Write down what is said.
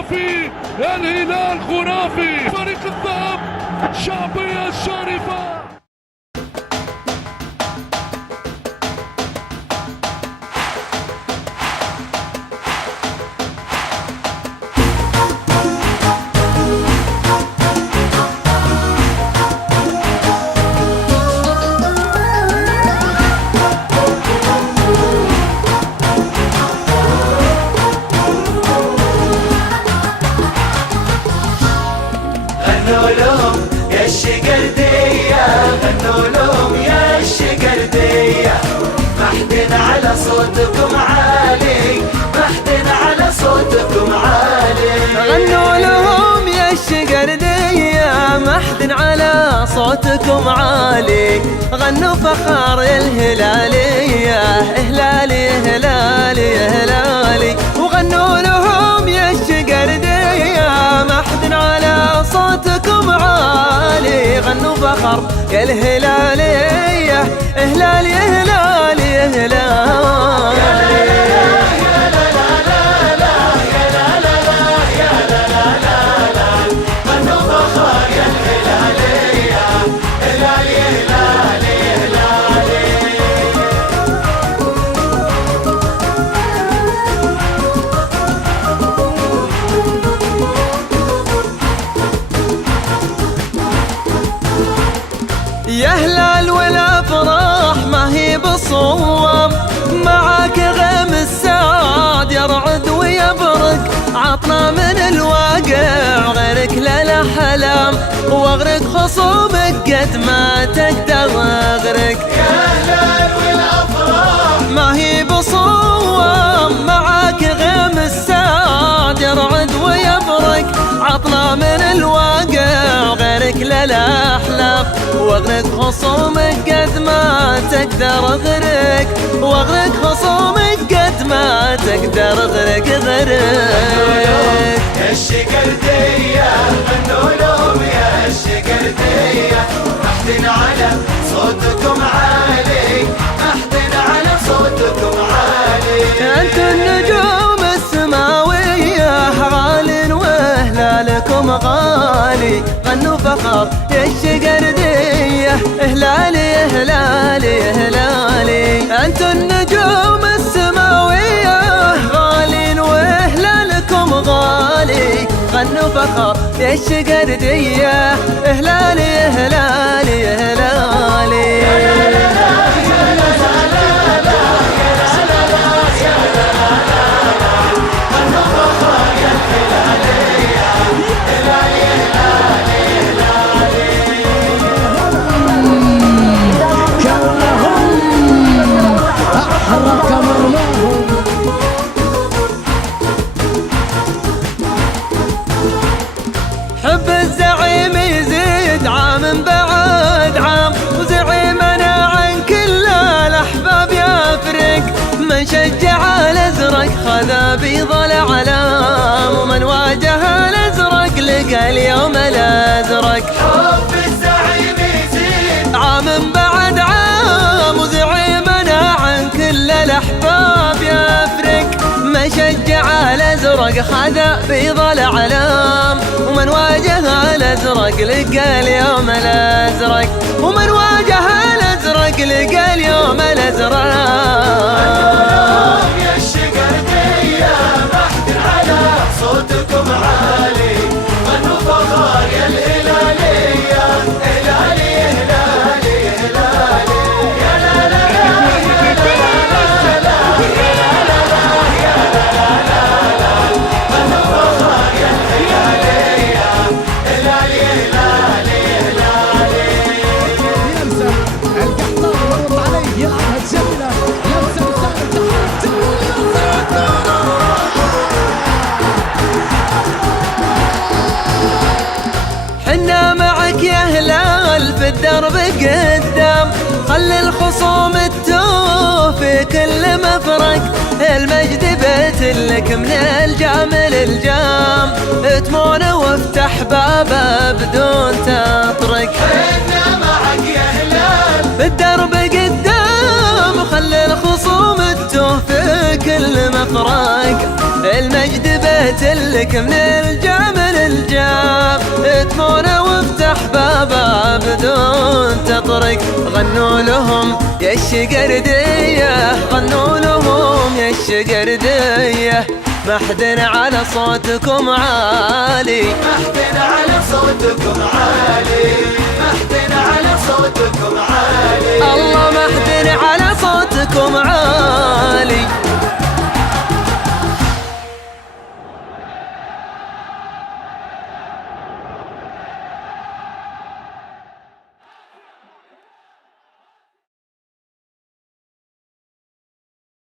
في الهلال خرافي، فريق الذهب شعبية الشريفة. غنوا لهم يا الشقردية، غنوا لهم يا الشقردية، محدن على صوتكم عالي، محدن على صوتكم عالي. غنوا لهم يا الشقردية، محدن على صوتكم عالي، غنوا فخر الهلالية، هلالي هلالي هلالي. وغنوا لهم يا الشقردية، محدن على صوتكم عالي، غنوا فخر يا الهلالية، هلالي هلالي هلالي. يا هلال والافراح ما هي بصوم، معاك غيم السعد يرعد ويبرق، عطنا من الواقع غيرك لا لا حلام، واغرق خصومك قد ما تقدر اغرق. يا هلال والافراح ما هي بصوم، معاك غيم السعد يرعد ويبرق، عطنا من الواقع غيرك لا لا احلام، واغرق خصومك قد ما تقدر اغرق، واغرق خصومك قد ما تقدر اغرق اغرق. يا الشقردية، غنوا لهم يا الشقردية، محدن على صوتكم عالي، محدن على صوتكم عالي. انتوا النجوم السماوية غال وهلالكم غالي، غنوا فخر يا الشقردية، هلالي هلالي هلالي. انتوا النجوم السماوية غالين وهلالكم غالي، غنوا فخر يا الشقردية، هلالي هلالي هلالي. حب الزعيم يزيد عام بعد عام، وزعيمنا عن كل الأحباب يفرق، من شجع الأزرق خذا بيض الأعلام، ومن واجه الأزرق لقى اليوم الأزرق. حب الزعيم يزيد عام بعد عام، وزعيمنا عن كل الأحباب يفرق، من شجع الأزرق خذا بيض الأعلام، ومن واجه الأزرق لقى اليوم الأزرق، ومن واجه الأزرق لقى اليوم الأزرق. يا الشقردية، محدن على صوتكم عالي، غنوا فخر يا الهلالية، هلالي هلالي هلالي. يا لا لا يا لا لا لا يا لا لا يا لا لا لا، غنوا فخر يا الهلالية، هلالي هلالي هلالي. يلزم القحطان يمر عليه يلعبها جميلة، لمسة وسام حنا معك يا هلال في الدرب قدام، خلي الخصوم التوه في كل مفرق، المجد بيت لك من الجام للجام، اتمونه وافتح بابه بدون تطرق. حنا معك يا هلال في الدرب قدام، خلي الخصوم التوه في كل مفرق، المجد بيت جيت لك من الجام للجام، تمون وافتح بابا بدون تطرق. غنوا لهم يا الشقردية، غنوا لهم يا الشقردية، محدن على صوتكم عالي، محدن على صوتكم عالي، محدن على صوتكم عالي. الله محدن على صوتكم عالي.